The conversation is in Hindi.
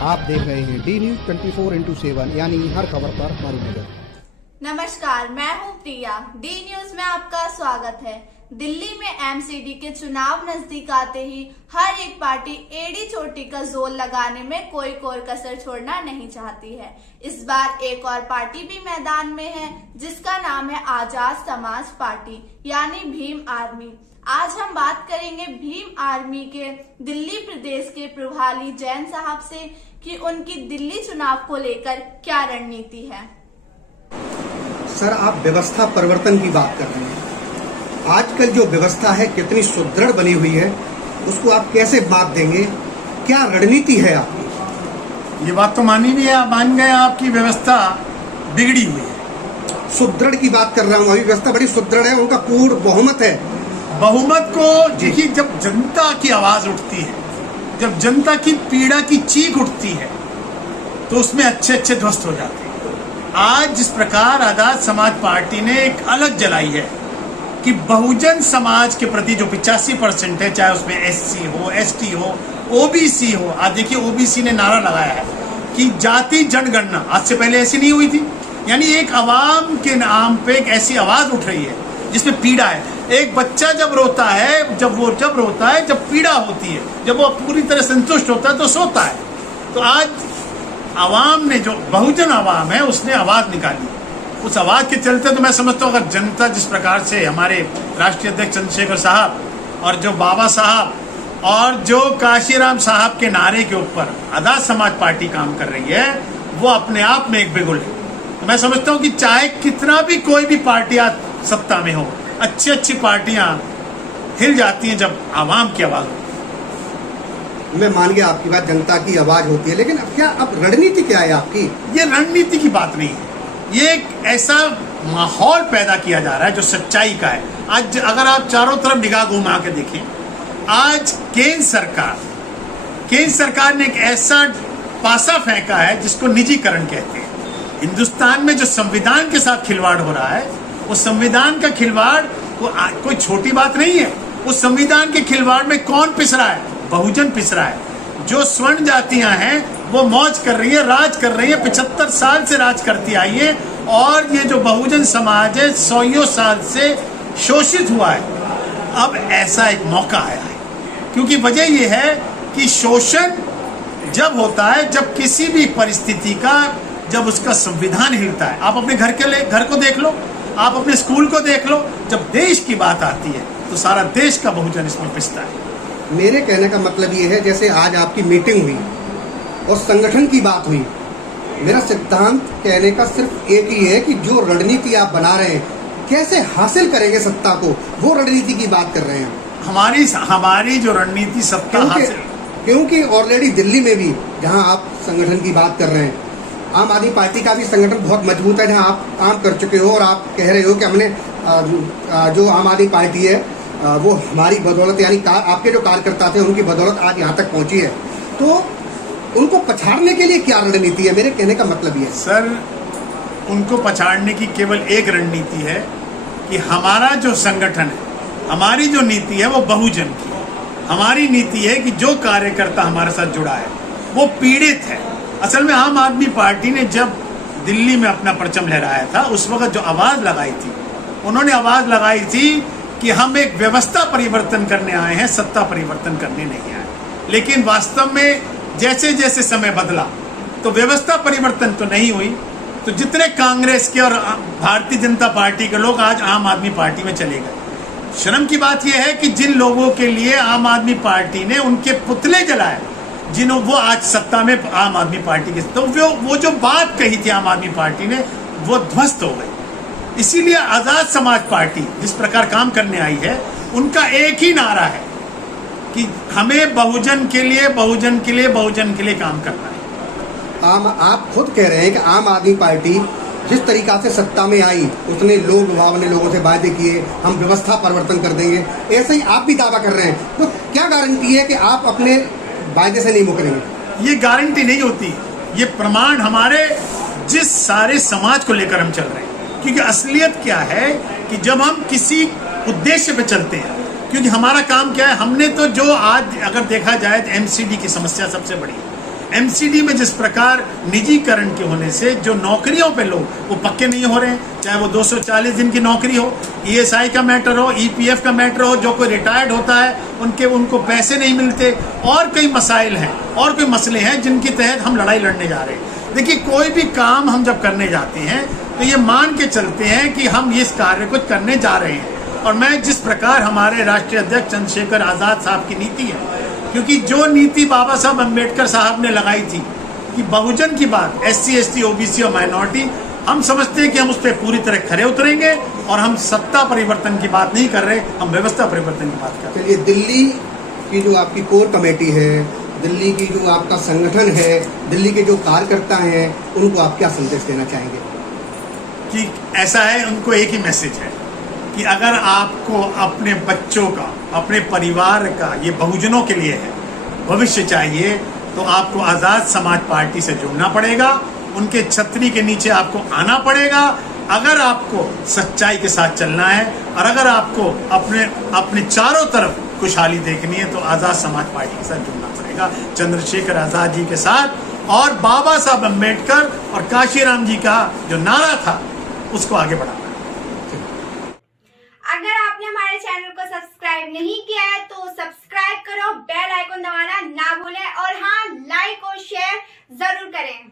आप देख रहे हैं डी न्यूज 24x7 यानी हर खबर पर हमारी नजर। नमस्कार, मैं हूं प्रिया। डी न्यूज में आपका स्वागत है। दिल्ली में एमसीडी के चुनाव नजदीक आते ही हर एक पार्टी एड़ी चोटी का जोर लगाने में कोई कसर छोड़ना नहीं चाहती है। इस बार एक और पार्टी भी मैदान में है जिसका नाम है आजाद समाज पार्टी यानी भीम आर्मी। आज हम बात करेंगे भीम आर्मी के दिल्ली प्रदेश के प्रभारी जैन साहब से कि उनकी दिल्ली चुनाव को लेकर क्या रणनीति है। सर, आप व्यवस्था परिवर्तन की बात कर रहे हैं। आजकल जो व्यवस्था है कितनी सुदृढ़ बनी हुई है, उसको आप कैसे बात देंगे? क्या रणनीति है आपकी? ये बात तो मानी भी है, मान गए आपकी व्यवस्था बिगड़ी हुई है। सुदृढ़ की बात कर रहा हूँ, अभी व्यवस्था बड़ी सुदृढ़ है, उनका पूर्ण बहुमत है। बहुमत को देखिए, जब जनता की आवाज उठती है, जब जनता की पीड़ा की चीख उठती है, तो उसमें अच्छे ध्वस्त हो जाते हैं। आज जिस प्रकार आजाद समाज पार्टी ने एक अलग जलाई है कि बहुजन समाज के प्रति जो 85% है, चाहे उसमें एससी हो, एसटी हो, ओबीसी हो। आज देखिए, ओबीसी ने नारा लगाया है कि जाति जनगणना आज से पहले ऐसी नहीं हुई थी। यानी एक आवाम के नाम पे एक ऐसी आवाज उठ रही है जिसमें पीड़ा है। एक बच्चा जब रोता है, जब रोता है, जब पीड़ा होती है, जब वो पूरी तरह संतुष्ट होता है तो सोता है। तो आज आवाम ने, जो बहुजन आवाम है, उसने आवाज निकाली। उस आवाज के चलते तो मैं समझता हूँ, अगर जनता जिस प्रकार से हमारे राष्ट्रीय अध्यक्ष चंद्रशेखर साहब और जो बाबा साहब और जो काशीराम साहब के नारे के ऊपर आजाद समाज पार्टी काम कर रही है, वो अपने आप में एक बिगुल है। तो मैं समझता हूँ कि चाहे कितना भी कोई भी पार्टी आज सत्ता में हो, अच्छी पार्टियां हिल जाती हैं जब आवाम की आवाज होती है। मैं मान गया आपकी बात, जनता की आवाज होती है, लेकिन अब रणनीति क्या है आपकी? ये रणनीति की बात नहीं है, ये एक ऐसा माहौल पैदा किया जा रहा है जो सच्चाई का है। आज अगर आप चारों तरफ निगाह घुमा के देखें, आज केंद्र सरकार ने एक ऐसा पासा फेंका है जिसको निजीकरण कहते हैं। हिंदुस्तान में जो संविधान के साथ खिलवाड़ हो रहा है, उस संविधान का खिलवाड़ कोई छोटी बात नहीं है। उस संविधान के खिलवाड़ में कौन पिस रहा है? बहुजन पिस रहा है। जो स्वर्ण जातियां हैं वो मौज कर रही है, राज कर रही है, 75 साल से राज करती आई है। और ये जो बहुजन समाज है, 100 साल से शोषित हुआ है। अब ऐसा एक मौका आया है, क्योंकि वजह यह है कि शोषण जब होता है, जब किसी भी परिस्थिति का, जब उसका संविधान हिलता है। आप अपने घर को देख लो, आप अपने स्कूल को देख लो, जब देश की बात आती है तो सारा देश का बहुजन इसमें पिसता है। मेरे कहने का मतलब ये है, जैसे आज आपकी मीटिंग हुई और संगठन की बात हुई, मेरा सिद्धांत कहने का सिर्फ एक ही है कि जो रणनीति आप बना रहे हैं, कैसे हासिल करेंगे सत्ता को, वो रणनीति की बात कर रहे हैं। हमारी जो रणनीति सत्ता हासिल, क्योंकि ऑलरेडी दिल्ली में भी जहां आप संगठन की बात कर रहे हैं, आम आदमी पार्टी का भी संगठन बहुत मजबूत है, जहां आप काम कर चुके हो और आप कह रहे हो कि हमने जो आम आदमी पार्टी है वो हमारी बदौलत, यानी आपके जो कार्यकर्ता थे उनकी बदौलत आज यहाँ तक पहुंची है। तो उनको पछाड़ने के लिए क्या रणनीति है? मेरे कहने का मतलब ये है सर, उनको पछाड़ने की केवल एक रणनीति है कि हमारा जो संगठन है, हमारी जो नीति है वो बहुजन की है। हमारी नीति है कि जो कार्यकर्ता हमारे साथ जुड़ा है वो पीड़ित है। असल में आम आदमी पार्टी ने जब दिल्ली में अपना परचम लहराया था, उस वक्त जो आवाज लगाई थी, उन्होंने आवाज लगाई थी कि हम एक व्यवस्था परिवर्तन करने आए हैं, सत्ता परिवर्तन करने नहीं आए। लेकिन वास्तव में जैसे जैसे समय बदला तो व्यवस्था परिवर्तन तो नहीं हुई। तो जितने कांग्रेस के और भारतीय जनता पार्टी के लोग आज आम आदमी पार्टी में चले गए। शर्म की बात यह है कि जिन लोगों के लिए आम आदमी पार्टी ने उनके पुतले जलाए, वो आज सत्ता में आम आदमी पार्टी के, तो वो जो बात कही थी आम आदमी पार्टी ने, वो ध्वस्त हो गई। इसीलिए आजाद समाज पार्टी जिस प्रकार काम करने आई है, उनका एक ही नारा है कि हमें बहुजन के लिए काम करना है। आप खुद कह रहे हैं कि आम आदमी पार्टी जिस तरीका से सत्ता में आई, उसने लोगों से वायदे किए, हम व्यवस्था परिवर्तन कर देंगे, ऐसे ही आप भी दावा कर रहे हैं। तो क्या गारंटी है कि आप अपने वायदे से नहीं मुकरेंगे? ये गारंटी नहीं होती, ये प्रमाण हमारे जिस सारे समाज को लेकर हम चल रहे हैं। क्योंकि असलियत क्या है कि जब हम किसी उद्देश्य पे चलते हैं, क्योंकि हमारा काम क्या है, हमने तो जो आज अगर देखा जाए तो एमसीडी की समस्या सबसे बड़ी है। एमसीडी में जिस प्रकार निजीकरण के होने से जो नौकरियों पे लोग वो पक्के नहीं हो रहे हैं, चाहे वो 240 दिन की नौकरी हो, ईएसआई का मैटर हो, ईपीएफ का मैटर हो, जो कोई रिटायर्ड होता है उनको पैसे नहीं मिलते, और कई मसाइल हैं और कोई मसले हैं जिनके तहत हम लड़ाई लड़ने जा रहे हैं। देखिए, कोई भी काम हम जब करने जाते हैं तो ये मान के चलते हैं कि हम इस कार्य को करने जा रहे हैं। और मैं जिस प्रकार हमारे राष्ट्रीय अध्यक्ष चंद्रशेखर आजाद साहब की नीति है, क्योंकि जो नीति बाबा साहब अम्बेडकर साहब ने लगाई थी कि बहुजन की बात, SC ST OBC और माइनॉरिटी, हम समझते हैं कि हम उस पर पूरी तरह खरे उतरेंगे और हम सत्ता परिवर्तन की बात नहीं कर रहे, हम व्यवस्था परिवर्तन की बात कर रहे हैं। चलिए, दिल्ली की जो आपकी कोर कमेटी है, दिल्ली की जो आपका संगठन है, दिल्ली के जो कार्यकर्ता हैं, उनको आप क्या संदेश देना चाहेंगे? कि ऐसा है, उनको एक ही मैसेज है कि अगर आपको अपने बच्चों का, अपने परिवार का, ये बहुजनों के लिए है, भविष्य चाहिए, तो आपको आज़ाद समाज पार्टी से जुड़ना पड़ेगा, उनके छतरी के नीचे आपको आना पड़ेगा। अगर आपको सच्चाई के साथ चलना है और अगर आपको अपने चारों तरफ खुशहाली देखनी है, तो आज़ाद समाज पार्टी के साथ जुड़ना पड़ेगा, चंद्रशेखर आज़ाद जी के साथ, और बाबा साहब अम्बेडकर और काशीराम जी का जो नारा था उसको आगे बढ़ाना। अगर आपने हमारे चैनल को सब्सक्राइब नहीं किया है तो सब्सक्राइब करो, बेल आइकन दबाना ना भूलें, और हाँ, लाइक और शेयर जरूर करें।